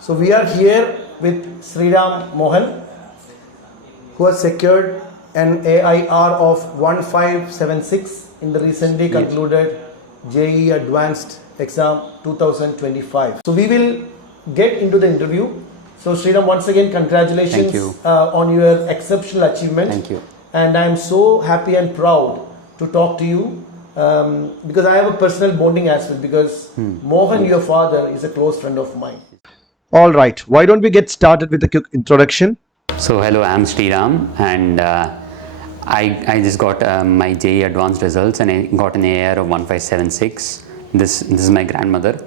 So we are here with Sriram Mohan, who has secured an AIR of 1576 in the recently concluded JEE Advanced exam 2025. So we will get into the interview. So Sriram, once again, congratulations on your exceptional achievement. Thank you. And I am so happy and proud to talk to you because I have a personal bonding as well, because Mohan, your father, is a close friend of mine. All right, why don't we get started with a quick introduction? So hello, I'm Sriram, and I just got my JEE Advanced results, and I got an AIR of 1576. This is my grandmother,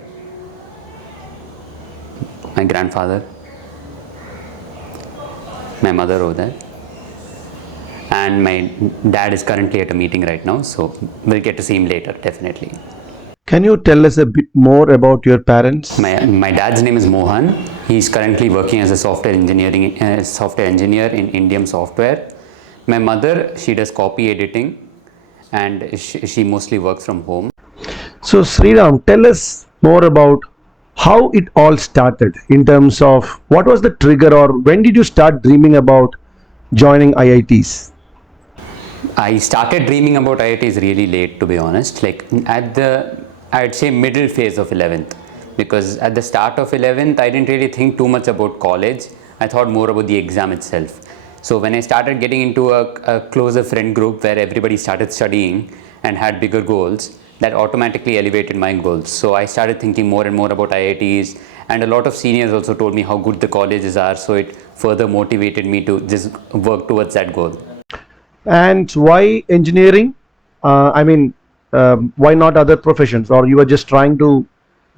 my grandfather, my mother over there, and my dad is currently at a meeting right now, so we'll get to see him later, definitely. Can you tell us a bit more about your parents? My dad's name is Mohan. He's currently working as a software engineer in Indium Software. My mother, she does copy editing, and she mostly works from home. So Sriram, tell us more about how it all started in terms of what was the trigger, or when did you start dreaming about joining IITs? I started dreaming about IITs really late, to be honest, like at the, I'd say, middle phase of 11th, because at the start of 11th, I didn't really think too much about college. I thought more about the exam itself. So when I started getting into a closer friend group where everybody started studying and had bigger goals, that automatically elevated my goals. So I started thinking more and more about IITs, and a lot of seniors also told me how good the colleges are, so it further motivated me to just work towards that goal. And why engineering? Why not other professions, or you were just trying to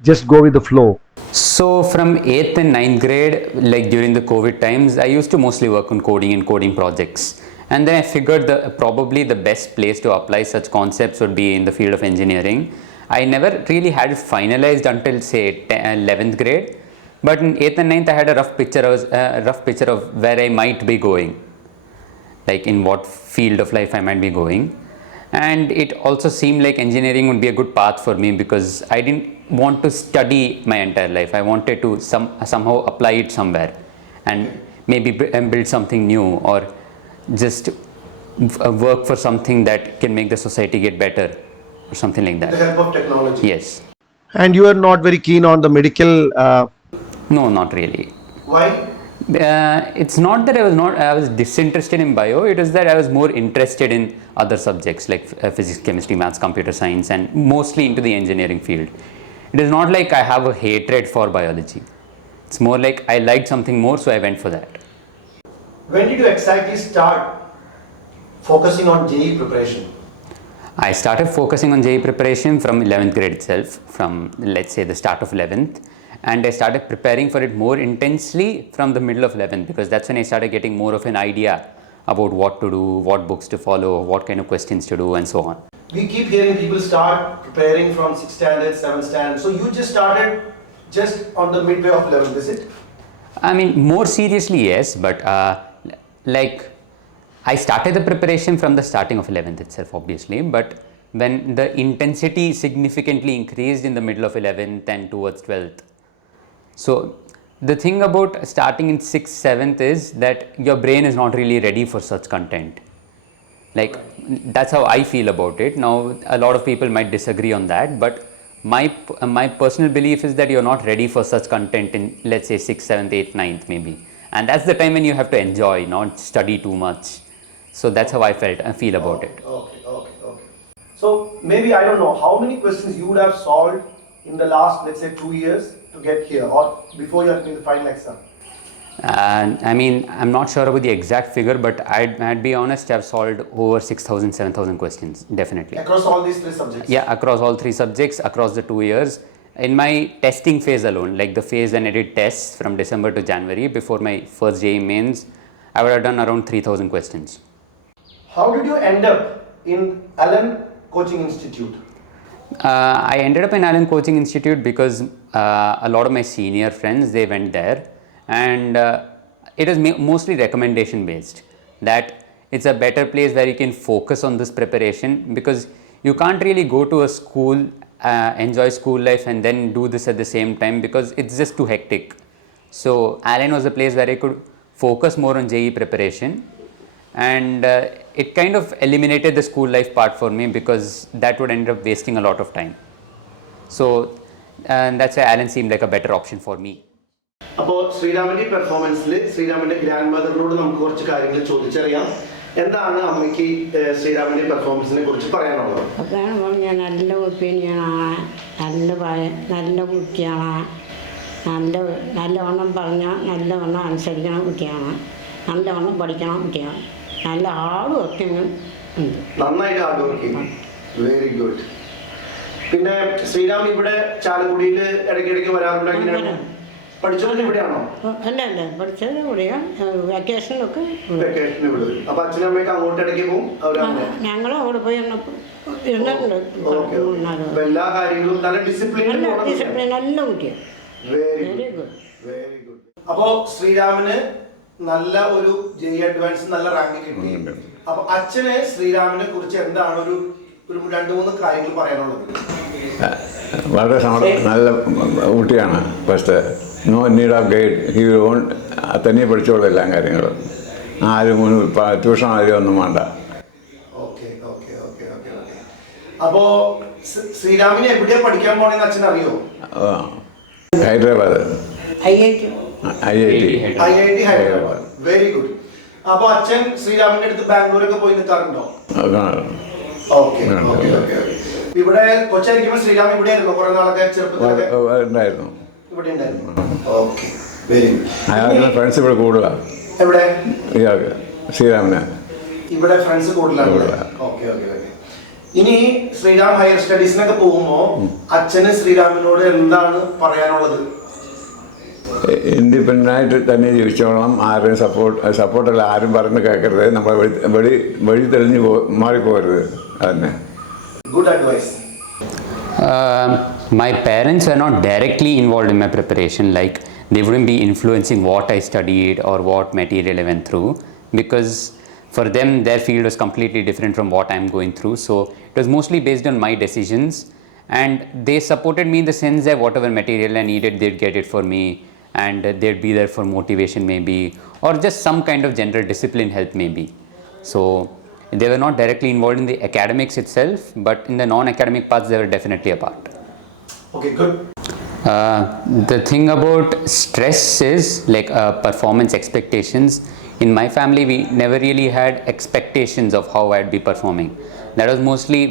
just go with the flow? So from 8th and 9th grade, like during the COVID times, I used to mostly work on coding and coding projects. And then I figured probably the best place to apply such concepts would be in the field of engineering. I never really had it finalized until, say, 11th grade. But in 8th and 9th, I had a rough picture of where I might be going, like in what field of life I might be going. And it also seemed like engineering would be a good path for me, because I didn't want to study my entire life. I wanted to somehow apply it somewhere and maybe build something new, or just work for something that can make the society get better, or something like that. With the help of technology. Yes. And you are not very keen on the medical? No, not really. Why? It's not that I was disinterested in bio. It is that I was more interested in other subjects like physics, chemistry, maths, computer science, and mostly into the engineering field. It is not like I have a hatred for biology. It's more like I liked something more, so I went for that. When did you exactly start focusing on JEE preparation? I started focusing on JEE preparation from 11th grade itself, from, let's say, the start of 11th. And I started preparing for it more intensely from the middle of 11th, because that's when I started getting more of an idea about what to do, what books to follow, what kind of questions to do, and so on. We keep hearing people start preparing from 6th standard, 7th standard. So you just started just on the midway of 11th, is it? I mean, more seriously, yes, but like I started the preparation from the starting of 11th itself, obviously, but when the intensity significantly increased in the middle of 11th and towards 12th. So the thing about starting in 6th, 7th is that your brain is not really ready for such content. Like, that's how I feel about it. Now, a lot of people might disagree on that, but my personal belief is that you're not ready for such content in, let's say, 6th, 7th, 8th, 9th maybe. And that's the time when you have to enjoy, not study too much. So that's how I feel about it. Okay. So maybe, I don't know, how many questions you would have solved in the last, let's say, 2 years to get here, or before you are in the final exam? I mean, I'm not sure about the exact figure, but I'd be honest, I've solved over 6,000, 7,000 questions, definitely. Across all these 3 subjects? Yeah, across all 3 subjects, across the 2 years. In my testing phase alone, like the phase when I did tests from December to January, before my first JEE mains, I would have done around 3,000 questions. How did you end up in Allen Coaching Institute? I ended up in Allen Coaching Institute because a lot of my senior friends, they went there, and it is mostly recommendation based, that it's a better place where you can focus on this preparation, because you can't really go to a school, enjoy school life and then do this at the same time, because it's just too hectic. So Allen was a place where I could focus more on JEE preparation, and it kind of eliminated the school life part for me because that would end up wasting a lot of time. So that's why Allen seemed like a better option for me. അപ്പോൾ ശ്രീരാമിൻ്റെ പെർഫോമൻസിൽ ശ്രീരാമിൻ്റെ grand മദറിനോട് നമുക്ക് കുറച്ച് കാര്യങ്ങൾ ചോദിച്ചറിയാം. എന്താണ് അമ്മയ്ക്ക് ശ്രീരാമിൻ്റെ പെർഫോമൻസിനെ കുറിച്ച് പറയാനുള്ളത്? അതാണ് പറഞ്ഞാൽ നല്ല ഒപ്പീനിയനാണ്, നല്ല കുട്ടിയാണ്, നല്ലവണ്ണം പറഞ്ഞാൽ നല്ലവണ്ണം അനുസരിക്കണ കുട്ടിയാണ്, നല്ലവണ്ണം പഠിക്കണ കുട്ടിയാണ്, നല്ല ഹാർഡ് വർക്കിംഗ് ഉണ്ട്. നന്നായിട്ട് ഹാർഡ് വർക്കിംഗ്. Very good. പിന്നെ ശ്രീരാം ഇവിടെ ചാലക്കുടിയിൽ ഇടയ്ക്കിടയ്ക്ക് വരാറുണ്ട്. പഠിച്ചത് ഇവിടെയാണോ? അല്ല പഠിച്ചത് ഇവിടെയാണ്. വെക്കേഷനിലൊക്കെ വെക്കേഷന് ഇവിടെ. അപ്പൊ അച്ഛനും അമ്മയൊക്കെ അങ്ങോട്ട് ഇടയ്ക്ക് പോകും? ഞങ്ങൾ അവിടെ പോയി ഇരുന്നിട്ടുണ്ട്. എല്ലാ കാര്യങ്ങളും നല്ല ഡിസിപ്ലിൻ, നല്ല കുട്ടിയാണ്. Very good. അപ്പോ ശ്രീരാമിന് നല്ല ഒരു JEE അഡ്വാൻസ് നല്ല റാങ്ക് കിട്ടി. അപ്പൊ അച്ഛന് ശ്രീരാമിനെ കുറിച്ച് എന്താണ് ഒരു 2-3 കാര്യങ്ങൾ പറയാനുള്ളത്? വളരെ നല്ല കുട്ടിയാണ്. First no need of guide. He won't തനിയെ പഠിച്ചോളൂ എല്ലാ കാര്യങ്ങളും. ആരും ട്യൂഷൻ ആരും ഒന്നും വേണ്ട. അപ്പോ ശ്രീരാമിനെ എവിടെയാ പഠിക്കാൻ പോണെന്ന് അച്ഛൻ അറിയോ? Hyderabad IIT Hyderabad. Very good. അപ്പൊ അച്ഛൻ ശ്രീരാമിന്റെ അടുത്ത് ബാംഗ്ലൂരൊക്കെ പോയി നിൽക്കാറുണ്ടോ? ഇവിടെ കൊച്ചായിരിക്കുമ്പോൾ ശ്രീരാം ഇവിടെ ആയിരുന്നു കുറെ നാളൊക്കെ ചെറുപ്പത്തിലൊക്കെ? ഇവിടെ ഉണ്ടായിരുന്നു. Okay, very good. ഫ്രണ്ട്സ് ഇവിടെ കൂടുതലാ. എവിടെ? ശ്രീരാമിന് ഇവിടെ ഫ്രണ്ട്സ് കൂടുതലാണ്. ഓക്കെ. ഇനി ശ്രീരാം ഹയർ സ്റ്റഡീസിനൊക്കെ പോകുമ്പോ അച്ഛന് ശ്രീരാമിനോട് എന്താണ് പറയാനുള്ളത്? ഇൻഡിപെൻഡൻ്റ് ആയിട്ട് തന്നെ ജീവിച്ചോളാം. ആരും സപ്പോർട്ടല്ല. ആരും പറഞ്ഞ് കേൾക്കരുത്. നമ്മൾ വഴി തെളിഞ്ഞ് മാറിപ്പോകരുത്. അതന്നെ. Good advice. My parents were not directly involved in my preparation, like they wouldn't be influencing what I studied or what material I went through, because for them their field was completely different from what I'm going through. So it was mostly based on my decisions, and they supported me in the sense that whatever material I needed, they'd get it for me, and they'd be there for motivation maybe, or just some kind of general discipline help maybe. So they were not directly involved in the academics itself, but in the non-academic parts they were definitely a part. Okay, good. The thing about stress is like performance expectations. In my family we never really had expectations of how I'd be performing. That was mostly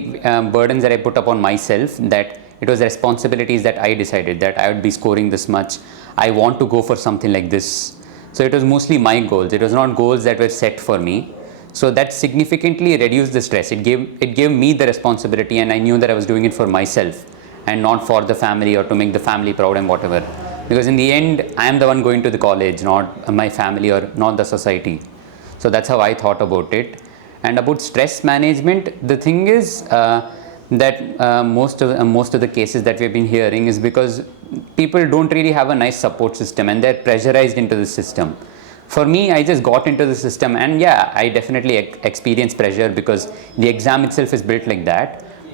burdens that I put upon myself, that it was responsibilities that I decided that I would be scoring this much, I want to go for something like this. So it was mostly my goals. It was not goals that were set for me. So that significantly reduced the stress. It gave me the responsibility, and I knew that I was doing it for myself and not for the family or to make the family proud and whatever. Because in the end, I am the one going to the college, not my family or not the society. So that's how I thought about it. And about stress management, the thing is that most of the cases that we've been hearing is because people don't really have a nice support system and they're pressurized into the system. For me, I just got into the system, and yeah, I definitely experienced pressure because the exam itself is built like that,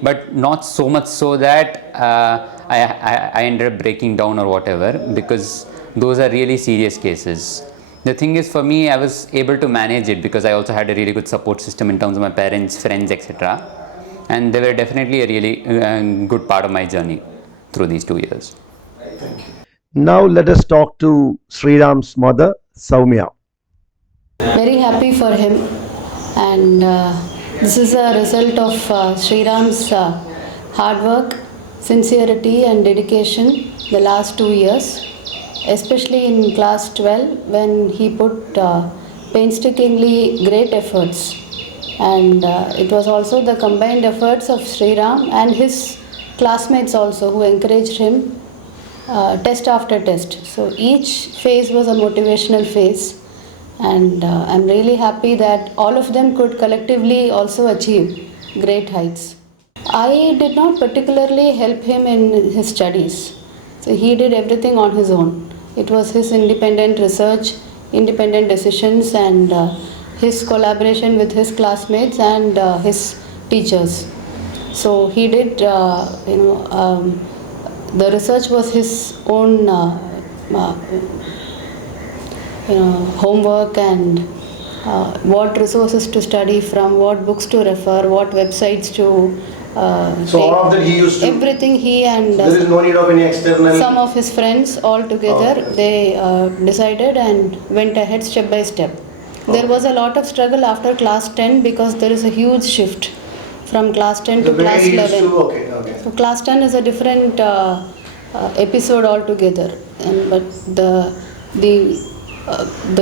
but not so much so that I ended up breaking down or whatever, because those are really serious cases. The thing is, for me, I was able to manage it because I also had a really good support system in terms of my parents, friends, etc. And they were definitely a really good part of my journey through these 2 years. Thank you. Now let us talk to Sriram's mother, Soumya. Very happy for him, and this is a result of Sriram's hard work, sincerity and dedication the last 2 years, especially in class 12 when he put painstakingly great efforts, and it was also the combined efforts of Sriram and his classmates also who encouraged him test after test. So each phase was a motivational phase, and I'm really happy that all of them could collectively also achieve great heights. I did not particularly help him in his studies, so he did everything on his own. It was his independent research, independent decisions, and his collaboration with his classmates and his teachers. So he did, the research was his own homework and what resources to study from, what books to refer, what websites to. So all of that he used to. Everything he and There is no need of any external. some of his friends all together, Okay. they decided and went ahead step by step. There was a lot of struggle after class 10 because there is a huge shift from class 10 The to way class he used 11. to. Okay. So class 10 is a different episode altogether, but the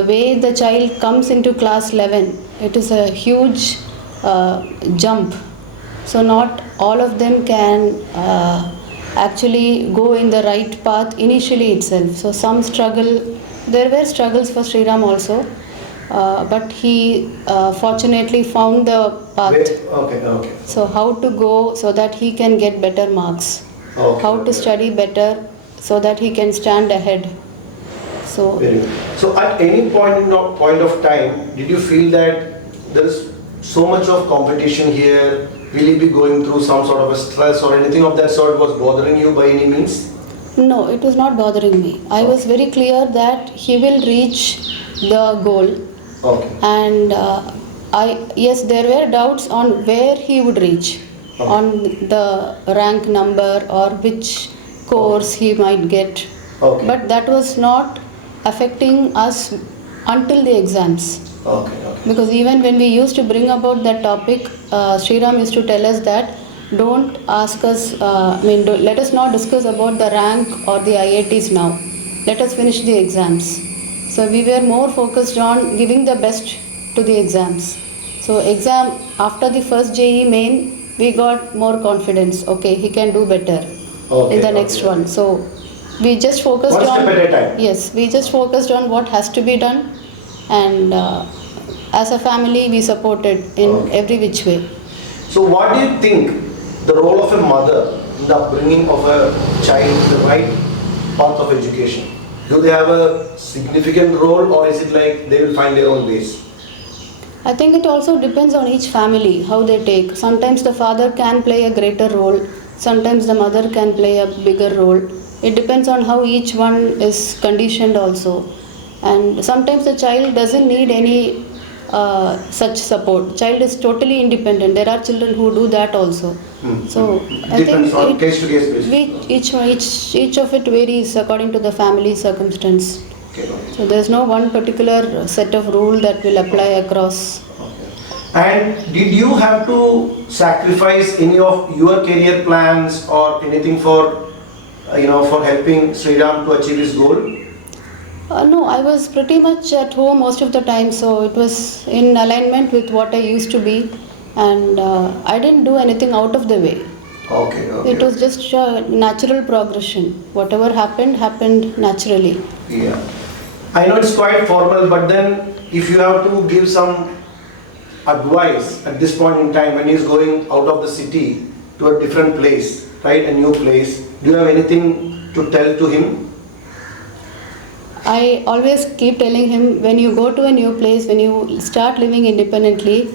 way the child comes into class 11, it is a huge jump. So not all of them can actually go in the right path initially itself. So some struggle. There were struggles for Sriram also, but he fortunately found the path. Okay. So how to go so that he can get better marks. Okay, How to okay. study better so that he can stand ahead. So Very good. So at any point of time, did you feel that there is so much of competition here? Will you be going through some sort of a stress or anything of that sort was bothering you by any means? no, it was not bothering me. I was very clear that he will reach the goal. Okay. And yes, there were doubts on where he would reach, Okay. on the rank number or which course he might get. Okay. But that was not affecting us until the exams. Okay. Because even when we used to bring about that topic, Sriram used to tell us that don't ask us, let us not discuss about the rank or the IITs now. Let us finish the exams. So we were more focused on giving the best to the exams. So after the first JEE main, we got more confidence. Okay, he can do better in the next one. So we just focused One on. step at a time. Yes, we just focused on what has to be done, and as a family we supported in every which way. So what do you think the role of a mother in the upbringing of a child in the right path of education? Do they have a significant role or is it like they will find their own ways? I think it also depends on each family, how they take. Sometimes the father can play a greater role, sometimes the mother can play a bigger role. It depends on how each one is conditioned also. And sometimes the child doesn't need any such support. Child is totally independent. There are children who do that also. So I Depends think on case to case basis. each of it varies according to the family circumstance. Okay. So there is no one particular set of rule that will apply across. And did you have to sacrifice any of your career plans or anything for for helping Sriram to achieve his goal? No, I was pretty much at home most of the time, so it was in alignment with what I used to be, and I didn't do anything out of the way. Okay. It was just a natural progression. Whatever happened naturally. Yeah. I know it's quite formal, but then if you have to give some advice at this point in time when he's going out of the city to a different place, right, a new place, do you have anything to tell to him? I always keep telling him, when you go to a new place, when you start living independently,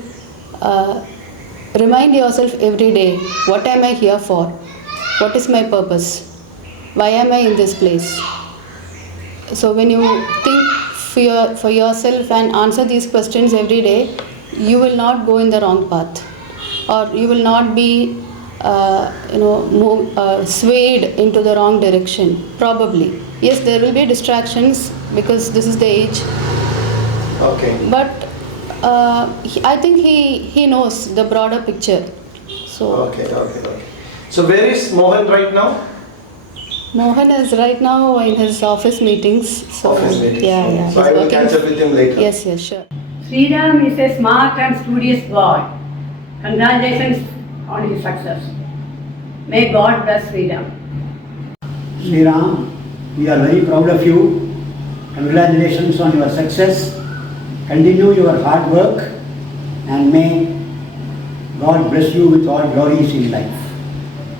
remind yourself every day, what am I here for? What is my purpose? Why am I in this place? So when you think for yourself and answer these questions every day, you will not go in the wrong path, or you will not be swayed into the wrong direction, probably. Yes, there will be distractions because this is the age. Okay. But I think he knows the broader picture. So Okay. So where is Mohan right now? Mohan is right now in his office meetings. So Office meetings. Yeah. So he's I will working. catch up with him later. Yes, sure. Sriram is a smart and studious boy. Congratulations on his success. May God bless Sriram. Sriram, we are very proud of you. Congratulations on your success. Continue your hard work and may God bless you with all glories in life.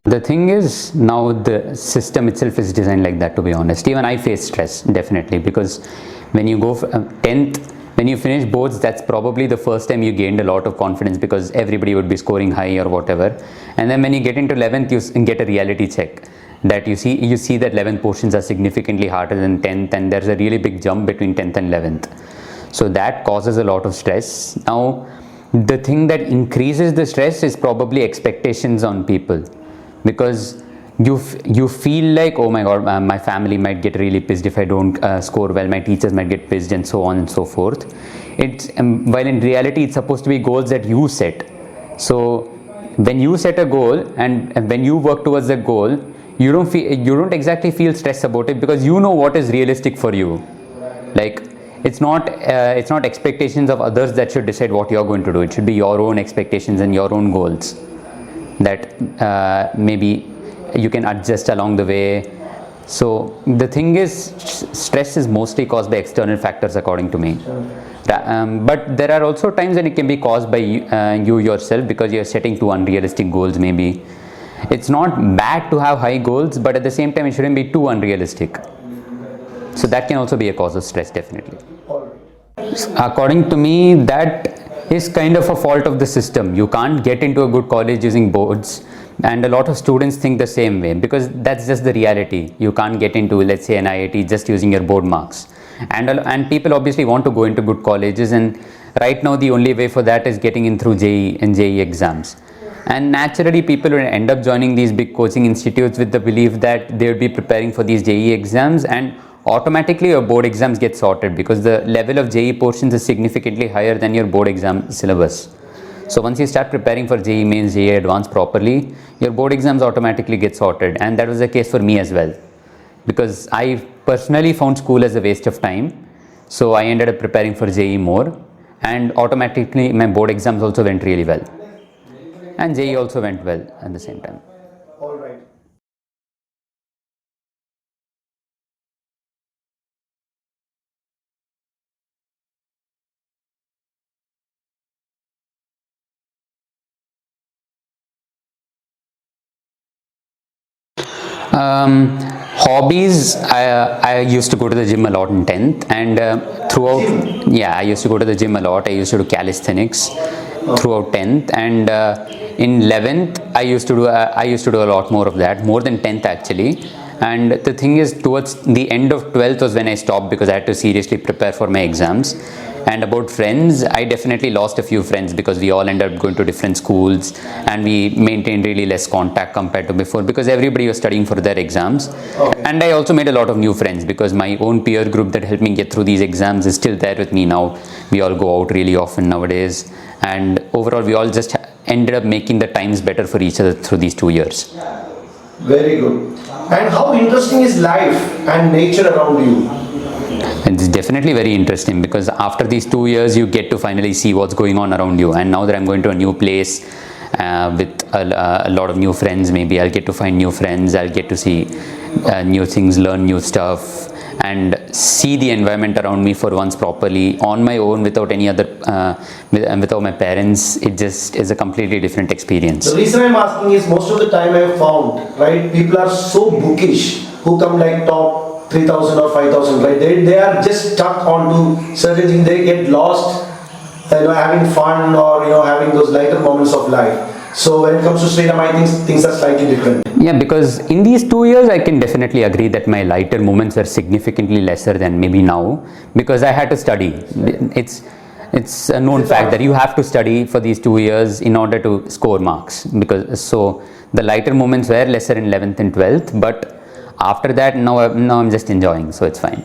The thing is, now the system itself is designed like that, to be honest. Even I face stress, definitely, because when you go for 10th, when you finish boards, that's probably the first time you gained a lot of confidence because everybody would be scoring high or whatever. And then when you get into 11th, you get a reality check. that you see that 11th portions are significantly harder than 10th, and there's a really big jump between 10th and 11th. So that causes a lot of stress. Now, the thing that increases the stress is probably expectations on people, because you feel like, oh my god, my family might get really pissed if I don't score well, my teachers might get pissed, and so on and so forth. It's while in reality it's supposed to be goals that you set. So when you set a goal and when you work towards a goal, you don't exactly feel stress about it, because you know what is realistic for you. Like, it's not expectations of others that should decide what you're going to do. It should be your own expectations and your own goals that maybe you can adjust along the way. So the thing is, stress is mostly caused by external factors, according to me. But there are also times when it can be caused by you yourself, because you're setting too unrealistic goals. Maybe it's not bad to have high goals, but at the same time it shouldn't be too unrealistic. So that can also be a cause of stress, definitely. According to me, that is kind of a fault of the system. You can't get into a good college using boards, and a lot of students think the same way, because that's just the reality. You can't get into, let's say, an IIT just using your board marks, and people obviously want to go into good colleges, and right now the only way for that is getting in through JEE and JEE exams. And naturally people will end up joining these big coaching institutes with the belief that they will be preparing for these JEE exams, and automatically your board exams get sorted, because the level of JEE portions is significantly higher than your board exam syllabus. So once you start preparing for JEE Mains, JEE Advanced properly, your board exams automatically get sorted. And that was the case for me as well, because I personally found school as a waste of time. So I ended up preparing for JEE more, and automatically my board exams also went really well, and JEE also went well at the same time. All right. Hobbies, I used to go to the gym a lot in 10th, and throughout, yeah, I used to go to the gym a lot. I used to do calisthenics throughout 10th, and in 11th I used to do a lot more of that, more than 10th actually. And the thing is, towards the end of 12th was when I stopped, because I had to seriously prepare for my exams. And about friends, I definitely lost a few friends, because we all ended up going to different schools, and we maintained really less contact compared to before, because everybody was studying for their exams. Okay. And I also made a lot of new friends, because my own peer group that helped me get through these exams is still there with me now. We all go out really often nowadays, and overall we all just ended up making the times better for each other through these 2 years. Very good. And how interesting is life and nature around you? It's definitely very interesting, because after these 2 years you get to finally see what's going on around you. And now that I'm going to a new place with a lot of new friends, maybe I'll get to find new friends, I'll get to see new things, learn new stuff, and see the environment around me for once properly on my own, without any other without my parents. It just is a completely different experience. The reason I'm asking is, most of the time I have found, right, people are so bookish who come like top 3,000 or 5,000, right? They are just stuck onto certain things. They get lost, having fun, or having those lighter moments of life. So when it comes to Sriram, I think things are slightly different. Yeah, because in these 2 years I can definitely agree that my lighter moments were significantly lesser than maybe now, because I had to study. It's a known fact that you have to study for these 2 years in order to score marks, because so the lighter moments were lesser in 11th and 12th, but after that now I'm just enjoying, so it's fine.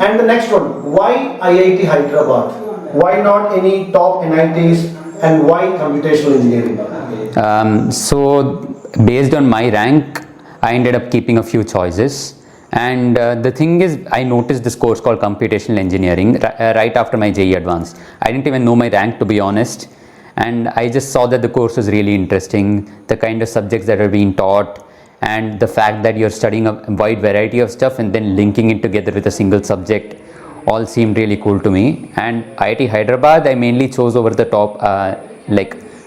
And the next one, why IIT Hyderabad? Why not any top NITs, and why computational engineering? So based on my rank, I ended up keeping a few choices. And the thing is, I noticed this course called computational engineering right after my JEE Advanced. I didn't even know my rank, to be honest. And I just saw that the course was really interesting, the kind of subjects that are being taught, and the fact that you're studying a wide variety of stuff and then linking it together with a single subject all seemed really cool to me. And IIT Hyderabad I mainly chose over the top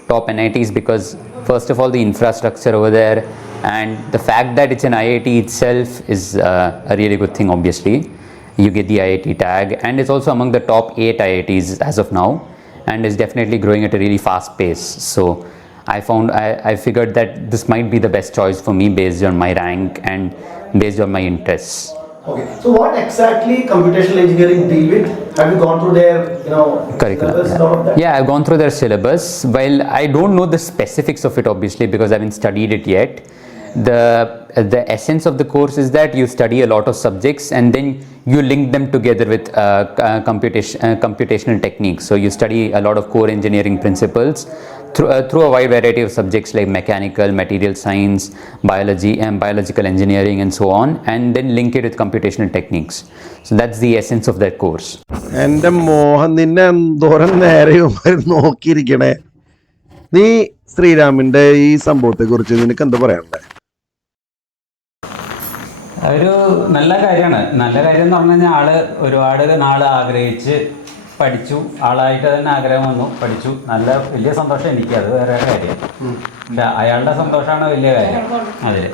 top NITs, because first of all, the infrastructure over there, and the fact that it's an IIT itself is a really good thing. Obviously you get the IIT tag, and it's also among the top 8 IITs as of now, and is definitely growing at a really fast pace. So I figured that this might be the best choice for me based on my rank and based on my interests. Okay. So what exactly computational engineering deal with? Have you gone through their, Curriculum. syllabus and all of that? Yeah, I've gone through their syllabus. While I don't know the specifics of it, obviously, because I haven't studied it yet. The essence of the course is that you study a lot of subjects and then you link them together with computational techniques. So you study a lot of core engineering principles through a wide variety of subjects like mechanical, material science, biology, and biological engineering, and so on, and then link it with computational techniques. So that's the essence of that course. എൻ്റെ മോഹൻ നിന്നെ എന്തോരം നേരെയും നോക്കിയിരിക്കണേ. നീ ശ്രീരാമിന്റെ ഈ സംഭവത്തെ കുറിച്ച് നിനക്ക് എന്താ പറയാനുള്ളത്? ഒരു നല്ല കാര്യമാണ്. നല്ല കാര്യം എന്ന് പറഞ്ഞു കഴിഞ്ഞാൽ ആള് ഒരുപാട് നാൾ ആഗ്രഹിച്ച് പഠിച്ചു, ആളായിട്ട് തന്നെ ആഗ്രഹം വന്നു, പഠിച്ചു. നല്ല വലിയ സന്തോഷം എനിക്ക്, അത് വേറെ കാര്യം. പക്ഷെ അയാളുടെ സന്തോഷമാണ് വലിയ കാര്യം. അതിൽ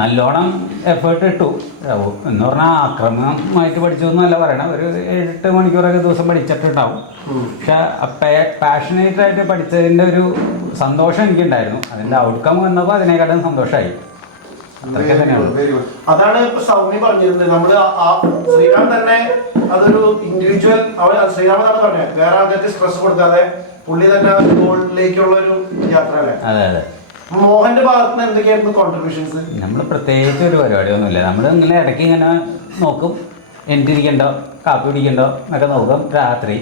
നല്ലോണം എഫേർട്ട് ഇട്ടു എന്ന് പറഞ്ഞാൽ അക്രമമായിട്ട് പഠിച്ചു എന്നല്ല പറയണം. ഒരു 7-8 മണിക്കൂറൊക്കെ ദിവസം പഠിച്ചിട്ടുണ്ടാവും. പക്ഷെ പാഷനേറ്റായിട്ട് പഠിച്ചതിൻ്റെ ഒരു സന്തോഷം എനിക്കുണ്ടായിരുന്നു. അതിൻ്റെ ഔട്ട്കം വന്നപ്പോൾ അതിനേക്കാളും സന്തോഷമായി. അത്രയ്ക്ക് തന്നെയാണ്. അതാണ് ഇപ്പൊ സൗമ്യ പറഞ്ഞിരുന്നത്. നമ്മള് ശ്രീറാം തന്നെ അതൊരു ഇൻഡിവിജ്വൽ, ശ്രീറാം എന്നാണ് പറഞ്ഞത്, വേറെ ആൾക്കാർക്ക് സ്ട്രെസ് കൊടുക്കാതെ പുള്ളി തന്നെ ഗോളിലേക്കുള്ള ഒരു യാത്ര അല്ലേ? അതെ അതെ. മോഹന്റെ ഭാഗത്ത് നിന്ന് എന്തൊക്കെയായിരുന്നു കോൺട്രിബ്യൂഷൻസ്? നമ്മൾ പ്രത്യേകിച്ച് ഒരു പരിപാടിയൊന്നുമില്ല. നമ്മൾ ഇങ്ങനെ ഇടയ്ക്ക് ഇങ്ങനെ നോക്കും, എനിക്കിരിക്കണ്ടോ, കാപ്പി പിടിക്കണ്ടോ എന്നൊക്കെ നോക്കും. രാത്രി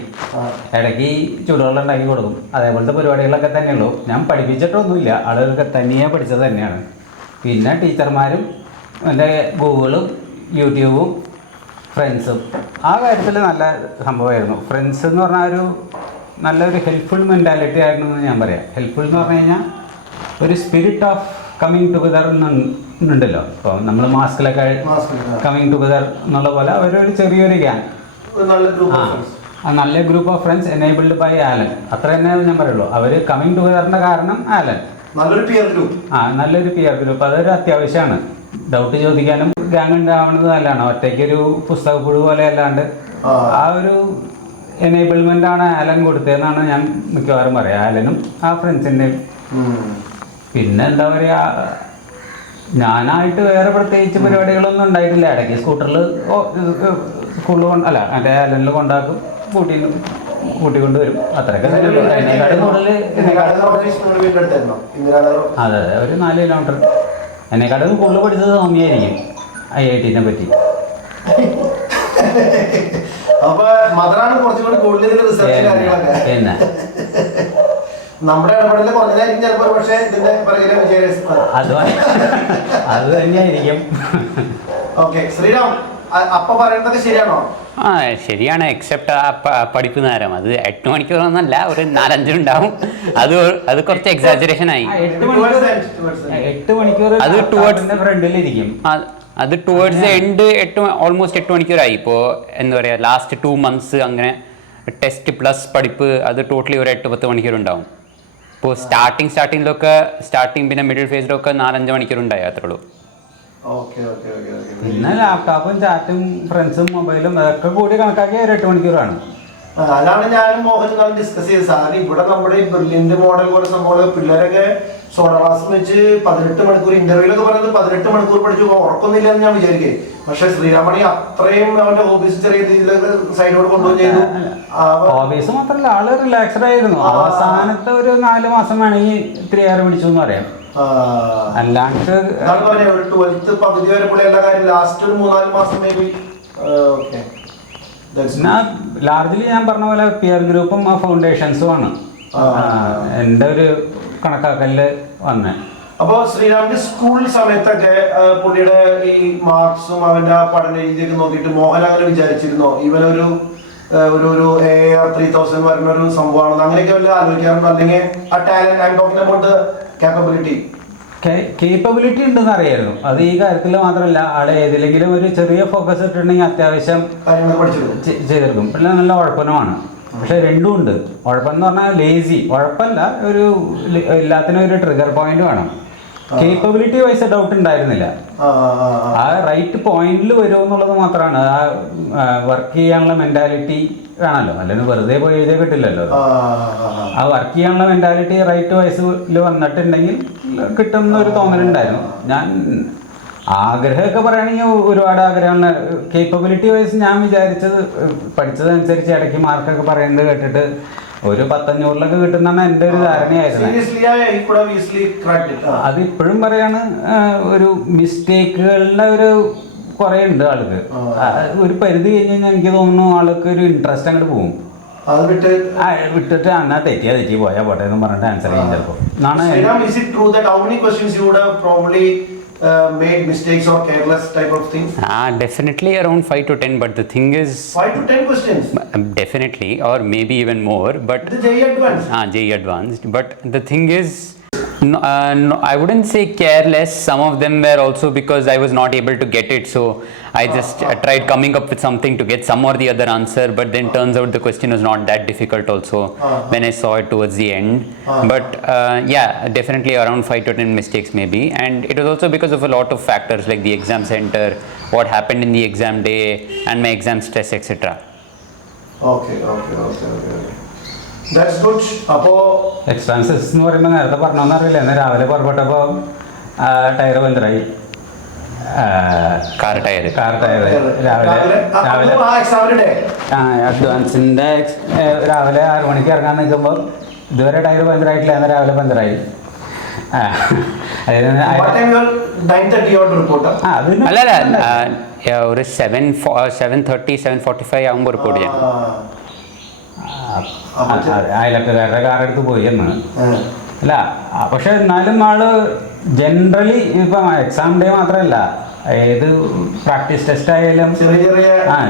ഇടയ്ക്ക് ചൂടുവെള്ളം ഉണ്ടാക്കി കൊടുക്കും. അതേപോലത്തെ പരിപാടികളൊക്കെ തന്നെയുള്ളൂ. ഞാൻ പഠിപ്പിച്ചിട്ടൊന്നുമില്ല, ആളുകൾക്ക് തനിയെ പഠിച്ചത് തന്നെയാണ്. പിന്നെ ടീച്ചർമാരും എൻ്റെ ഗൂഗിളും യൂട്യൂബും ഫ്രണ്ട്സും ആ കാര്യത്തിൽ നല്ല സംഭവമായിരുന്നു. ഫ്രണ്ട്സ് എന്ന് പറഞ്ഞാൽ നല്ലൊരു ഹെൽപ്ഫുൾ മെൻറ്റാലിറ്റി ആയിരുന്നു എന്ന് ഞാൻ പറയാം. ഹെൽപ്ഫുൾ എന്ന് പറഞ്ഞു കഴിഞ്ഞാൽ ഒരു സ്പിരിറ്റ് ഓഫ് കമ്മിങ് ടുഗദർ എന്നുണ്ടല്ലോ. ഇപ്പോൾ നമ്മൾ മാസ്കിലൊക്കെ കമ്മിങ് ടുഗദർ എന്നുള്ള പോലെ അവരൊരു ചെറിയൊരു ഗ്യാങ്, നല്ല group of friends enabled by Alan. അത്ര തന്നെ ഞാൻ പറയുള്ളൂ. അവർ കമ്മിങ് ടുഗദറിൻ്റെ കാരണം ആലൻ. നല്ലൊരു പിയർ ഗ്രൂപ്പ് അതൊരു അത്യാവശ്യമാണ്. ഡൗട്ട് ചോദിക്കാനും ഗ്യാങ് ഉണ്ടാവുന്നത് നല്ലതാണ്. ഒറ്റയ്ക്കൊരു പുസ്തകപ്പുഴു പോലെ അല്ലാണ്ട് ആ ഒരു എനേബിൾമെൻ്റ് ആണ് ആലൻ കൊടുത്തതെന്നാണ് ഞാൻ മിക്കവാറും പറയാം. ആലനും ആ ഫ്രണ്ട്സിൻ്റെയും. പിന്നെ എന്താ പറയുക, ഞാനായിട്ട് വേറെ പ്രത്യേകിച്ച് പരിപാടികളൊന്നും ഉണ്ടായിട്ടില്ല. ഇടയ്ക്ക് സ്കൂട്ടറിൽ സ്കൂളിൽ എൻ്റെ ആലനിൽ കൊണ്ടാക്കും, കൂട്ടിക്കൊണ്ടുവരും. അത്രയൊക്കെ തന്നെ. അതെ അതെ, ഒരു 4 കിലോമീറ്റർ. എന്നെക്കാട്ടും കൂടുതൽ പഠിച്ചത് സൗമ്യായിരിക്കും IIT-നെ പറ്റി. പിന്നെ അത് തന്നെയായിരിക്കും. ശ്രീറാം, അപ്പൊ പറയുന്നത് ശരിയാണോ? ശരിയാണ്, എക്സെപ്റ്റ് ആ പഠിപ്പ് നേരം. അത് 8 മണിക്കൂറൊന്നല്ല, ഒരു 4-5 ഉണ്ടാവും. അത് കുറച്ച് എക്സാജറേഷൻ ആയി. 8 മണിക്കൂർ അത് ടുവേർഡ്സ് ഫ്രണ്ടിലിരിക്കും. അത് ടുവേർഡ്സ് എൻഡ് ഓൾമോസ്റ്റ് 8 മണിക്കൂറായി. ഇപ്പോൾ എന്താ പറയുക, ലാസ്റ്റ് 2 months അങ്ങനെ ടെസ്റ്റ് പ്ലസ് പഠിപ്പ് അത് ടോട്ടലി ഒരു 8-10 മണിക്കൂറുണ്ടാവും. ഇപ്പോൾ സ്റ്റാർട്ടിങ് പിന്നെ മിഡിൽ ഫേസിലൊക്കെ 4-5 മണിക്കൂറുണ്ടായി, അത്രേ ഉള്ളൂ. പിന്നെ ലാപ്ടോപ്പും ചാറ്റും ഫ്രണ്ട്സും മൊബൈലും അതൊക്കെ കൂടി കണക്കാക്കി 8 മണിക്കൂറാണ്. അതാണ് ഞാനും മോഹൻ ഡിസ്കസ് ചെയ്തത്. സാറിന് ഇവിടെ നമ്മുടെ ഈ ബ്രില്യന്റ് മോഡൽ പോലെ സംഭവം പിള്ളേരൊക്കെ സോഡ ക്ലാസ് വെച്ച് 18 മണിക്കൂർ ഇന്റർവ്യൂലൊക്കെ പറയുന്നത് 18 മണിക്കൂർ പഠിച്ചു ഉറക്കൊന്നുമില്ല എന്ന് ഞാൻ വിചാരിക്കേ. പക്ഷെ ശ്രീരാമണി അത്രയും അവന്റെ ഹോബീസ് ചെറിയ രീതിയിലൊക്കെ സൈഡോട് കൊണ്ടുപോയി ചെയ്തു. ഹോബീസ് മാത്രമല്ല, ആള് റിലാക്സ്ഡ് ആയിരുന്നു. അവസാനത്തെ ഒരു 4 മാസം വേണമെങ്കിൽ ഇത്തിരി ഏറെ പിടിച്ചു എന്ന് പറയാം. അല്ലാണ്ട് 12th പകുതി വരെ പുള്ളി എല്ലാ കാര്യം ലാസ്റ്റ് ഒരു 3-4 മാസം മേ ബി. ലാർജ്ലി ഞാൻ പറഞ്ഞ പോലെ പിയർ ഗ്രൂപ്പും ഫൗണ്ടേഷൻസും ആണ് എൻ്റെ ഒരു കണക്കാക്കലില് വന്നത്. അപ്പൊ ശ്രീരാമിന്റെ സ്കൂൾ സമയത്തൊക്കെ പുള്ളിയുടെ ഈ മാർക്സും അവന്റെ പഠന രീതിയൊക്കെ നോക്കിയിട്ട് മോഹൻ അങ്ങനെ വിചാരിച്ചിരുന്നോ ഇവനൊരു ഒരു AR 3000 വരുന്ന ഒരു സംഭവമാണെന്ന് അങ്ങനെയൊക്കെ വല്ല ആലോചിക്കാറുണ്ടോ? അല്ലെങ്കിൽ ആ talent, I am talking about the capability ഉണ്ടെന്ന് അറിയായിരുന്നു. അത് ഈ കാര്യത്തിൽ മാത്രമല്ല, ആളെ ഏതിലെങ്കിലും ഒരു ചെറിയ ഫോക്കസ് ഇട്ടിട്ടുണ്ടെങ്കിൽ അത്യാവശ്യം ചെയ്തെടുക്കും. പിന്നെ നല്ല ഉഴപ്പനമാണ്. പക്ഷെ രണ്ടും ഉണ്ട്. ഉഴപ്പം എന്ന് പറഞ്ഞാൽ ലേസി ഉഴപ്പല്ല, ഒരു എല്ലാത്തിനും ഒരു ട്രിഗർ പോയിന്റ് വേണം. കേപ്പബിലിറ്റി വൈസ് ഡൗട്ട് ഉണ്ടായിരുന്നില്ല. ആ റൈറ്റ് പോയിന്റിൽ വരുമോ എന്നുള്ളത് മാത്രമാണ്. ആ വർക്ക് ചെയ്യാനുള്ള മെന്റാലിറ്റി വേണമല്ലോ, അല്ലെങ്കിൽ വെറുതെ പോയി എഴുതിയാൽ കിട്ടില്ലല്ലോ. ആ വർക്ക് ചെയ്യാനുള്ള മെന്റാലിറ്റി റൈറ്റ് വയസ്സിൽ വന്നിട്ടുണ്ടെങ്കിൽ കിട്ടുന്ന ഒരു തോന്നലുണ്ടായിരുന്നു. ഞാൻ ആഗ്രഹമൊക്കെ പറയുകയാണെങ്കിൽ ഒരുപാട് ആഗ്രഹമാണ്. കേപ്പബിലിറ്റി വൈസ് ഞാൻ വിചാരിച്ചത് പഠിച്ചതനുസരിച്ച് ഇടയ്ക്ക് മാർക്കൊക്കെ പറയുന്നത് കേട്ടിട്ട് ഒരു 500-ലൊക്കെ കിട്ടുന്നതാണ് എൻ്റെ ഒരു ധാരണയായിരുന്നു. അത് ഇപ്പോഴും പറയാണ്, ഒരു മിസ്റ്റേക്കുകളുടെ ഒരു കുറേ ഉണ്ട് ആൾക്ക്. ഒരു പരിധി കഴിഞ്ഞ് കഴിഞ്ഞാൽ എനിക്ക് തോന്നുന്നു ആൾക്ക് ഒരു ഇൻട്രസ്റ്റ് അങ്ങോട്ട് പോകും. വിട്ടിട്ട് എന്നാ തെറ്റി പോയാൽ പോട്ടെ എന്ന് പറഞ്ഞിട്ട് ആൻസർ ചെയ്യും ചിലപ്പോൾ. Made mistakes or careless type of things? Definitely around 5 to 10, but the thing is 5 to 10 questions? Definitely, or maybe even more, but the JEE Advanced? JEE Advanced, but the thing is, no, I wouldn't say careless. Some of them were also because I was not able to get it, so I just tried coming up with something to get some or the other answer, but then turns out the question was not that difficult also when I saw it towards the end. But yeah, definitely around 5 to 10 mistakes maybe, and it was also because of a lot of factors like the exam center, what happened in the exam day, and my exam stress, etc. Okay. That's good. അപ്പോൾ expenses എന്ന് പറയുമ്പോൾ നേരത്തെ പറഞ്ഞോന്നറിയില്ല. എന്നാൽ രാവിലെ പുറപ്പെട്ടപ്പോൾ tyre പഞ്ചറായി. Car tyre രാവിലെ അഡ്വാൻസിൻ്റെ രാവിലെ 6 മണിക്ക് ഇറങ്ങാൻ നിൽക്കുമ്പോൾ ഇതുവരെ ടയർ പഞ്ചറായിട്ടില്ല. എന്നാൽ രാവിലെ പഞ്ചറായി. ഒരു 7:30 7:45 ആകുമ്പോൾ റിപ്പോർട്ട് ചെയ്യാം. അയലക്കാരുടെ കാറെടുത്ത് പോയി എന്നാണ്. അല്ല പക്ഷെ എന്നാലും ആള് ജനറലി ഇപ്പം എക്സാം ഡേ മാത്രമല്ല, ഏത് പ്രാക്ടീസ് ടെസ്റ്റ് ആയാലും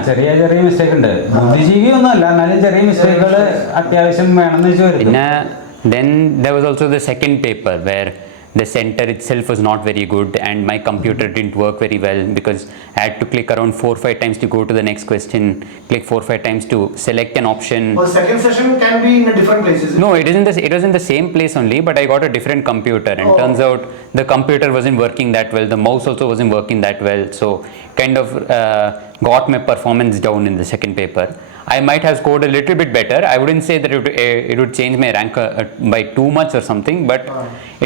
ചെറിയ മിസ്റ്റേക്ക് ഉണ്ട്. ബുദ്ധിജീവി ഒന്നുമല്ല, എന്നാലും ചെറിയ മിസ്റ്റേക്കുകൾ അത്യാവശ്യം വേണമെന്ന് വെച്ച് വരും. പിന്നെ then there was also the second paper where the center itself was not very good and my computer didn't work very well because I had to click around 4-5 times to go to the next question, click 4-5 times to select an option. Second session can be in a different places? No, it was in the same place only, but I got a different computer and turns out the computer wasn't working that well, the mouse also wasn't working that well, so kind of got my performance down in the second paper. I might have scored a little bit better. I wouldn't say that it would change my rank by too much or something, but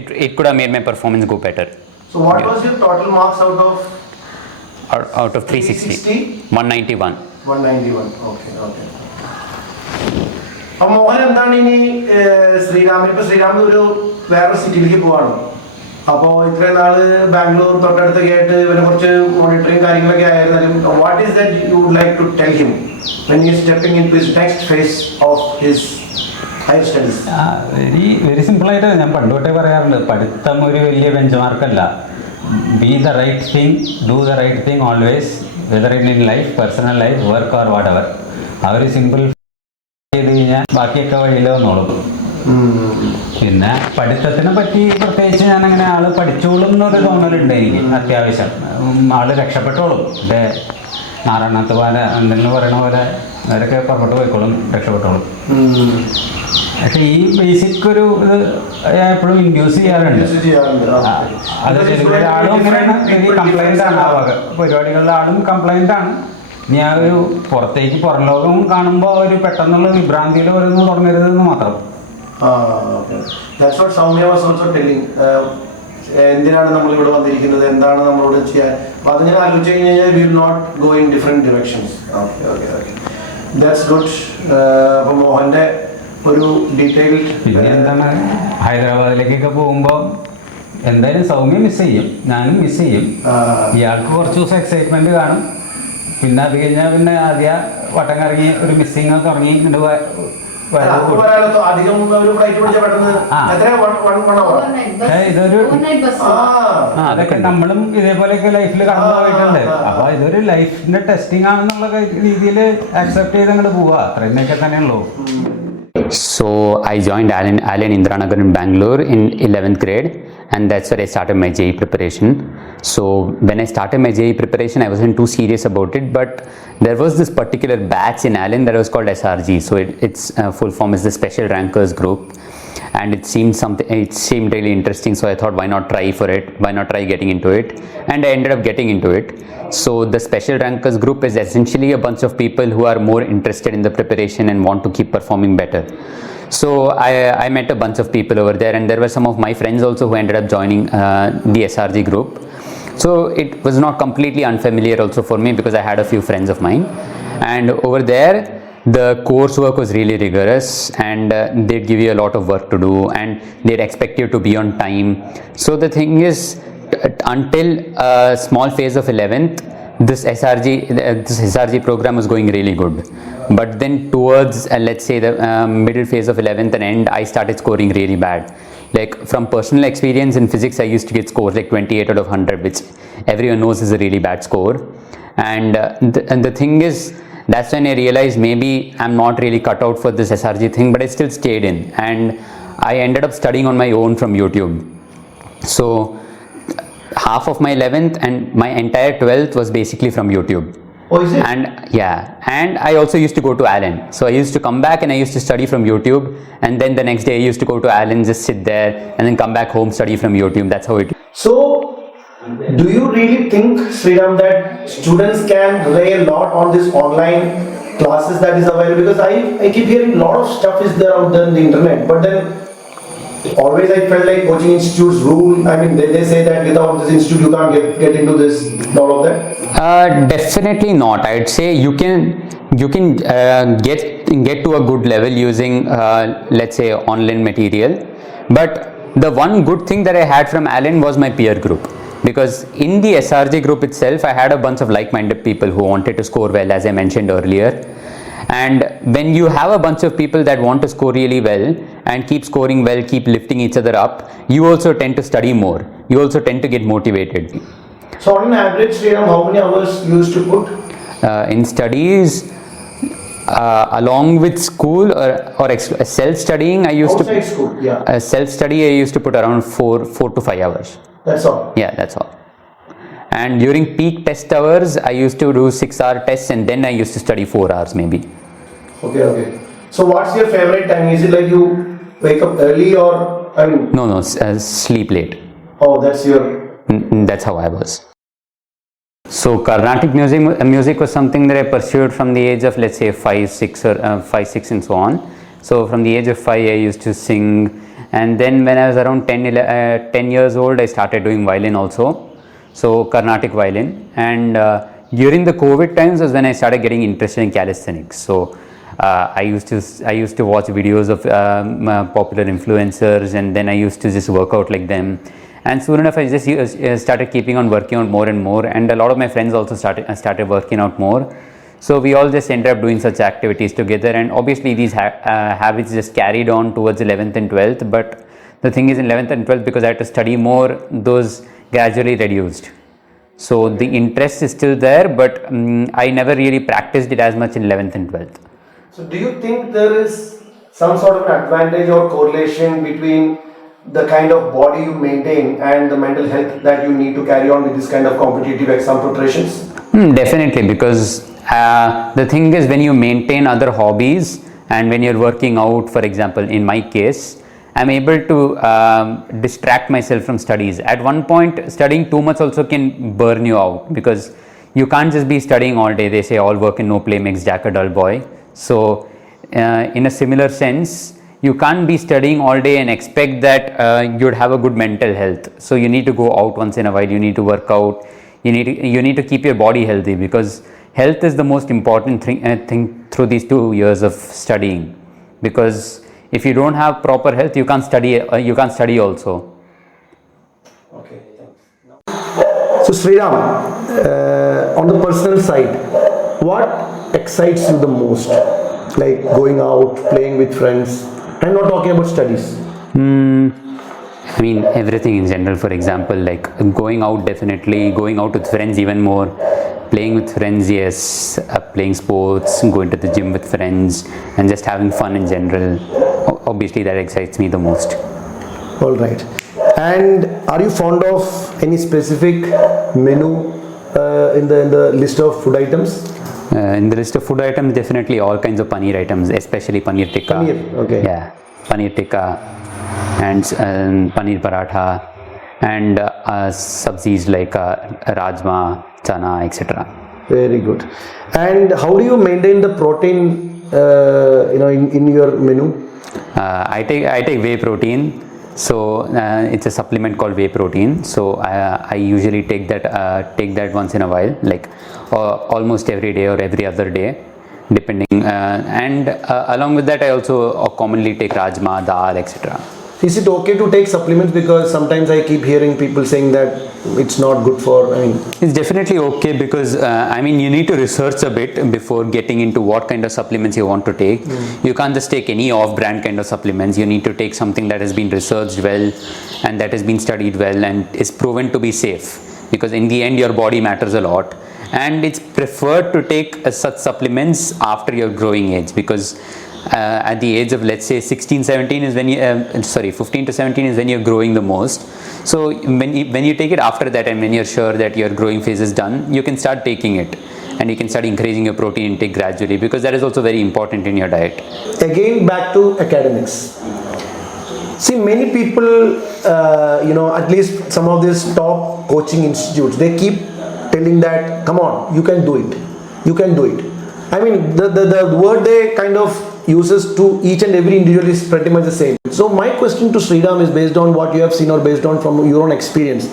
it could have made my performance go better. So what was your total marks out of 360? 191. 191. Okay. അപ്പോൾ മോഹൻ എന്താണ് ഇനി ശ്രീരാമിന് ഒരു വേറെ സിറ്റിയിലേക്ക് പോവാണ്. അപ്പോൾ ഇത്രയും നാള് ബാംഗ്ലൂർ തൊട്ടടുത്തൊക്കെ ആയിട്ട് ഇവരെ കുറച്ച് മോണിറ്ററിങ് കാര്യങ്ങളൊക്കെ ആയിരുന്നാലും what is that you would like to tell him when he is stepping into his next phase of his higher studies? Very സിമ്പിളായിട്ട് ഞാൻ പണ്ടുതൊട്ടേ പറയാറുണ്ട്, പഠിത്തം ഒരു വലിയ ബെഞ്ച് മാർക്കല്ല. Be the right thing, do the right thing always, whether in life, personal life, work or whatever. ആ ഒരു സിമ്പിൾ ചെയ്ത് കഴിഞ്ഞാൽ ബാക്കിയൊക്കെ വഴിയിൽ വന്നോളും. പിന്നെ പഠിത്തത്തിനെ പറ്റി പ്രത്യേകിച്ച് ഞാൻ അങ്ങനെ ആള് പഠിച്ചോളും എന്നൊരു തോന്നലുണ്ട് എനിക്ക്. അത്യാവശ്യം ആള് രക്ഷപ്പെട്ടോളും. നാരായണത്ത് പോലെ എന്തെങ്കിലും പറയണ പോലെ അവരൊക്കെ പുറപ്പെട്ടു പോയിക്കോളും, രക്ഷപ്പെട്ടോളും. പക്ഷെ ഈ ബേസിക് ഒരു ഇത് എപ്പോഴും ഇൻഡ്യൂസ് ചെയ്യാറുണ്ട്. അത് ശരിക്കും ആളും അങ്ങനെയാണ്, വെരി കംപ്ലൈൻ്റ് ആണ്. ആ വക പരിപാടികളിലെ ആളും കംപ്ലൈൻ്റ് ആണ്. ഇനി ആ ഒരു പുറം ലോകം കാണുമ്പോൾ ഒരു പെട്ടെന്നുള്ള വിഭ്രാന്തിയിൽ ഓരോന്ന് തുടങ്ങരുതെന്ന് മാത്രം. That's what Soumya was also telling. എന്തിനാണ് നമ്മളിവിടെ വന്നിരിക്കുന്നത്, എന്താണ് നമ്മളോട് ചെയ്യാൻ. അപ്പോൾ അതിങ്ങനെ ആലോചിച്ച് കഴിഞ്ഞാൽ we will not go in different directions. Okay. That's good. അപ്പോൾ മോഹൻ്റെ ഒരു ഡീറ്റെയിൽഡ്. പിന്നെ എന്താണ്, ഹൈദരാബാദിലേക്കൊക്കെ പോകുമ്പോൾ എന്തായാലും സൗമ്യ മിസ് ചെയ്യും, ഞാനും മിസ് ചെയ്യും. ഇയാൾക്ക് കുറച്ച് ദിവസം എക്സൈറ്റ്മെൻറ്റ് കാണും. പിന്നെ അത് കഴിഞ്ഞാൽ പിന്നെ ആദ്യം വട്ടം കറങ്ങി ഒരു മിസ്സിങ് തുടങ്ങി. അതൊക്കെ നമ്മളും ഇതേപോലെയൊക്കെ ലൈഫിൽ കടന്നു പോയിട്ടുണ്ട്. അപ്പൊ ഇതൊരു ലൈഫിന്റെ ടെസ്റ്റിംഗ് ആണെന്നുള്ള രീതിയിൽ അക്സെപ്റ്റ് ചെയ്ത് അങ്ങോട്ട് പോവുക, അത്രയൊക്കെ തന്നെയുള്ളൂ. So I joined Allen Indiranagar in Bangalore in 11th grade, and that's where I started my JEE preparation. So when I started my JEE preparation, I wasn't too serious about it, but there was this particular batch in Allen that was called SRG. So its full form is the Special Rankers Group, and it seemed really interesting, so I thought, why not try getting into it, and I ended up getting into it. So the special rankers group is essentially a bunch of people who are more interested in the preparation and want to keep performing better. So I met a bunch of people over there, and there were some of my friends also who ended up joining the SRG group. So it was not completely unfamiliar also for me, because I had a few friends of mine, and over there the coursework was really rigorous, and they'd give you a lot of work to do, and they'd expect you to be on time. So the thing is, until a small phase of 11th, this SRG program was going really good. But then towards let's say the middle phase of 11th and end, I started scoring really bad. Like, from personal experience in physics, I used to get scores like 28 out of 100, which everyone knows is a really bad score. And the thing is, that's when I realized maybe I'm not really cut out for this SRG thing, but I still stayed in, and I ended up studying on my own from YouTube. So half of my 11th and my entire 12th was basically from YouTube. Oh, is it? And yeah, and I also used to go to Allen. So I used to come back and I used to study from YouTube, and then the next day I used to go to Allen, just sit there, and then come back home, study from YouTube. That's how it is. So, do you really think, Sriram, that students can rely a lot on this online classes that is available? Because I keep hearing a lot of stuff is there out there on the internet, but then always I felt like coaching institutes rule. I mean, they say that without this institute you can't get into this and all of that. Definitely not. I'd say you can get to a good level using let's say online material. But the one good thing that I had from Allen was my peer group, because in the SRG group itself I had a bunch of like-minded people who wanted to score well, as I mentioned earlier. And when you have a bunch of people that want to score really well and keep scoring well, keep lifting each other up, you also tend to study more. You also tend to get motivated. So on an average, Sriram, how many hours you used to put? In studies, along with school or self-studying, I used outside school, yeah. Self-study I used to put around 4 to 5 hours. That's all? Yeah, that's all. And during peak test hours, I used to do 6-hour tests, and then I used to study 4 hours maybe. Okay. So what's your favorite time? Is it like you wake up early or, I mean? No, sleep late. Oh, that's your... That's how I was. So Carnatic music was something that I pursued from the age of, let's say, 5, 6 and so on. So from the age of 5, I used to sing, and then when I was around 10 years old, I started doing violin also. So Carnatic violin, and during the COVID times was when I started getting interested in calisthenics. So I used to watch videos of popular influencers, and then I used to just work out like them. And soon enough, I just started keeping on working out more and more, and a lot of my friends also started working out more. So we all just ended up doing such activities together, and obviously these habits just carried on towards 11th and 12th. But the thing is, in 11th and 12th, because I had to study more, those gradually reduced. So the interest is still there, but I never really practiced it as much in 11th and 12th. So do you think there is some sort of an advantage or correlation between the kind of body you maintain and the mental health that you need to carry on with this kind of competitive exam preparations? Definitely, because the thing is, when you maintain other hobbies and when you're working out, for example, in my case, I'm able to distract myself from studies. At one point, studying too much also can burn you out, because you can't just be studying all day. They say all work and no play makes Jack a dull boy. So in a similar sense, you can't be studying all day and expect that you'd have a good mental health. So you need to go out once in a while, you need to work out, you need to keep your body healthy, because health is the most important thing through these 2 years of studying. Because if you don't have proper health, you can't study also. Okay, thanks. So Sriram, on the personal side, what excites you the most? Like going out, playing with friends. I'm not talking about studies. I mean, everything in general. For example, like going out, definitely. Going out with friends, even more. Playing with friends, yes. Playing sports, going to the gym with friends, and just having fun in general. Obviously, that excites me the most. All right. And are you fond of any specific menu in the list of food items? In the list of food items, definitely all kinds of paneer items, especially paneer tikka. Paneer, okay. Yeah, paneer tikka. and paneer paratha, and sabzis like rajma, chana, etc. Very good. And how do you maintain the protein, in your menu? I take whey protein. So it's a supplement called whey protein. So I usually take that once in a while, like almost every day or every other day, depending. And along with that, I also commonly take rajma, dal, etc. Is it okay to take supplements? Because sometimes I keep hearing people saying that it's not good for, It's definitely okay because, you need to research a bit before getting into what kind of supplements you want to take. You can't just take any off-brand kind of supplements. You need to take something that has been researched well and that has been studied well and is proven to be safe. Because in the end, your body matters a lot. And it's preferred to take such supplements after your growing age, because at the age of, let's say, 16, 17 is when you, 15 to 17 is when you're growing the most. So when you take it after that, and when you're sure that your growing phase is done, you can start taking it, and you can start increasing your protein intake gradually, because that is also very important in your diet. Again, back to academics. See, many people, at least some of these top coaching institutes, they keep telling that, come on, you can do it. You can do it. The word they kind of uses to each and every individual is pretty much the same. So my question to Sriram is based on what you have seen or based on from your own experience.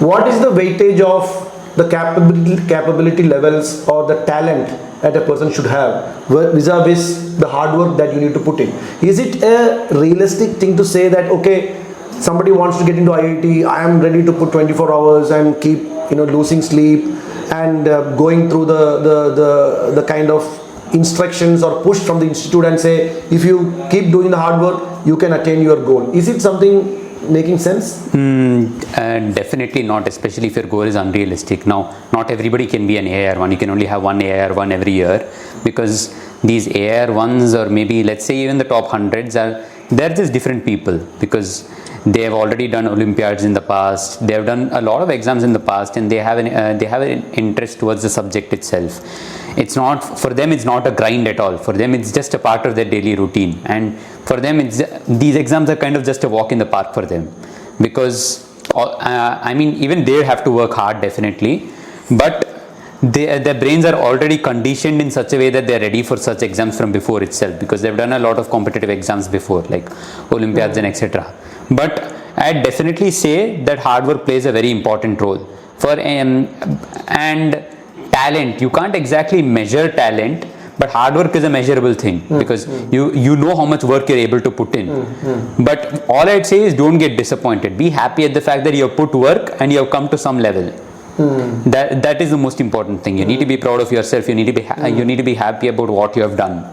What is the weightage of the capability levels or the talent that a person should have vis-a-vis the hard work that you need to put in? Is it a realistic thing to say that, okay, somebody wants to get into IIT, I am ready to put 24 hours and keep losing sleep and going through the kind of instructions or push from the institute and say, if you keep doing the hard work, you can attain your goal? Is it something making sense? Definitely not, especially if your goal is unrealistic. Now, not everybody can be an AIR1. You can only have one AIR1 every year, because these AIR1s, or maybe let's say even the top hundreds, they're just different people, because they have already done Olympiads in the past, they have done a lot of exams in the past, and they have an interest towards the subject itself. It's not, for them it's not a grind at all. For them it's just a part of their daily routine, and for them these exams are kind of just a walk in the park for them, because even they have to work hard, definitely, but their brains are already conditioned in such a way that they're ready for such exams from before itself, because they've done a lot of competitive exams before, like Olympiads and etc. But I definitely say that hard work plays a very important role and talent. You can't exactly measure talent, but hard work is a measurable thing, because you know how much work you're able to put in. But all I'd say is, don't get disappointed. Be happy at the fact that you have put work and you have come to some level. That is the most important thing. You need to be proud of yourself. You need to be happy about what you have done.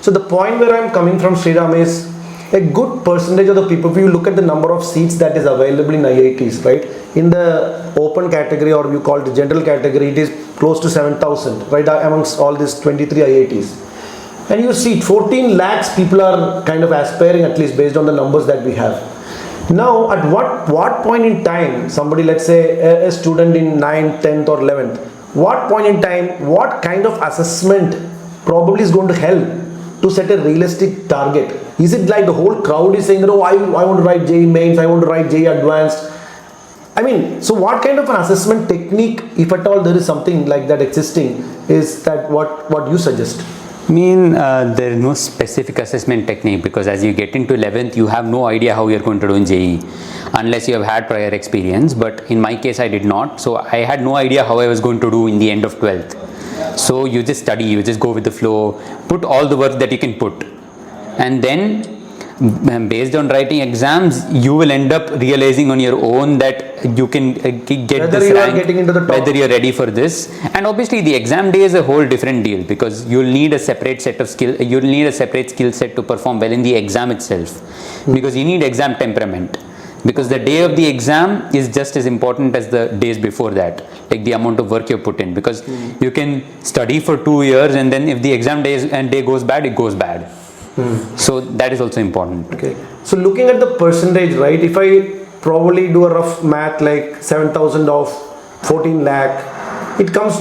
So the point where I'm coming from, Sriram, is a good percentage of the people, if you look at the number of seats that is available in IITs, right, in the open category, or you call it the general category, it is close to 7,000, right, amongst all these 23 IITs. And you see 14 lakhs people are kind of aspiring, at least based on the numbers that we have. Now, at what point in time, somebody, let's say a student in 9th, 10th or 11th, what point in time, what kind of assessment probably is going to help to set a realistic target? Is it like the whole crowd is saying that, oh, I want to write JEE Mains, I want to write JEE Advanced? So what kind of an assessment technique, if at all there is something like that existing, is that what you suggest? There is no specific assessment technique, because as you get into 11th, you have no idea how you're going to do in JEE, unless you have had prior experience. But in my case, I did not. So I had no idea how I was going to do in the end of 12th. So you just study, you just go with the flow, put all the work that you can put. And then, based on writing exams, you will end up realizing on your own that you can get whether this you rank, are getting into the top, whether you're ready for this. And obviously the exam day is a whole different deal, because you'll need a separate set of skill, you'll need a separate skill set to perform well in the exam itself, because you need exam temperament. Because the day of the exam is just as important as the days before that, like the amount of work you put in, because you can study for 2 years, and then if the exam day goes bad, it goes bad. So that is also important. Okay. So looking at the percentage, right, if I probably do a rough math, like 7,000 of 14 lakh, it comes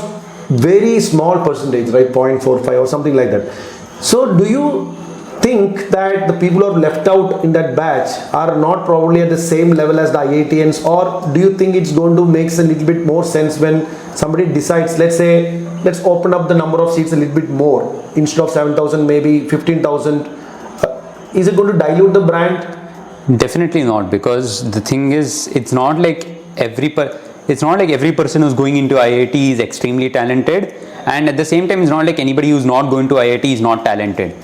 very small percentage, right, 0.45 or something like that. So do you think that the people who are left out in that batch are not probably at the same level as the IITians, or do you think it's going to make a little bit more sense when somebody decides, let's say, let's open up the number of seats a little bit more, instead of 7,000 maybe 15,000? Is it going to dilute the brand? Definitely not, because the thing is, it's not like every person who's going into IIT is extremely talented, and at the same time, it's not like anybody who's not going to IIT is not talented.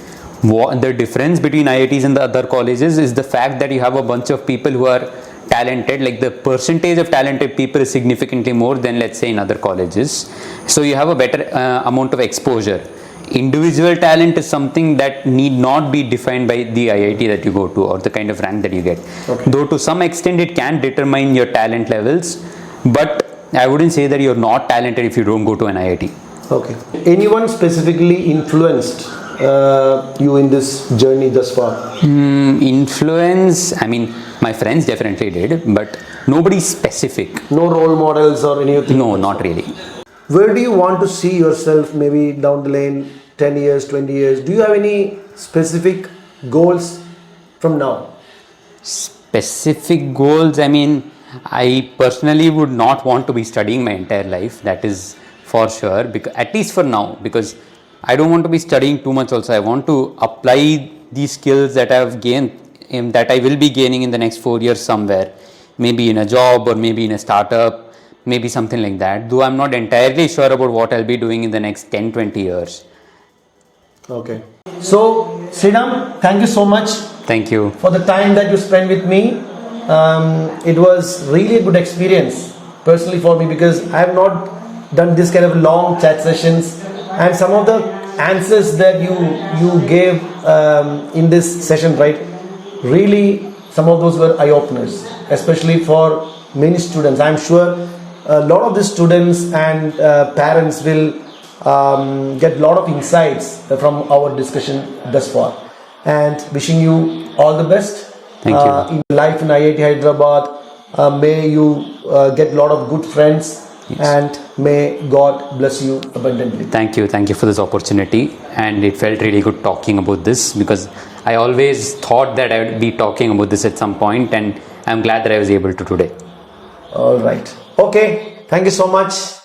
The difference between IITs and the other colleges is the fact that you have a bunch of people who are talented, like the percentage of talented people is significantly more than, let's say, in other colleges. So you have a better amount of exposure. Individual talent is something that need not be defined by the IIT that you go to or the kind of rank that you get. Okay. Though to some extent it can determine your talent levels, but I wouldn't say that you're not talented if you don't go to an IIT. Okay. Anyone specifically influenced you in this journey thus far? Influence, I mean, my friends definitely did, but nobody specific. No role models or anything? No, not really. Where do you want to see yourself maybe down the lane, 10 years, 20 years? Do you have any specific goals from now? Specific goals, I mean, I personally would not want to be studying my entire life, that is for sure, because, at least for now, because I don't want to be studying too much also. I want to apply these skills that I have gained, that I will be gaining in the next 4 years somewhere, maybe in a job or maybe in a startup, maybe something like that, though I'm not entirely sure about what I'll be doing in the next 10-20 years. Okay. So, Sriram, thank you so much. Thank you. For the time that you spent with me. It was really a good experience personally for me, because I have not done this kind of long chat sessions, and some of the answers that you gave in this session, right, really some of those were eye-openers, especially for many students. I'm sure a lot of the students and parents will get a lot of insights from our discussion thus far, and wishing you all the best. Thank you. In life in IIT Hyderabad, may you get a lot of good friends. Yes. And may God bless you abundantly. Thank you for this opportunity, and it felt really good talking about this, because I always thought that I would be talking about this at some point, and I'm glad that I was able to today. All right. Okay. Thank you so much.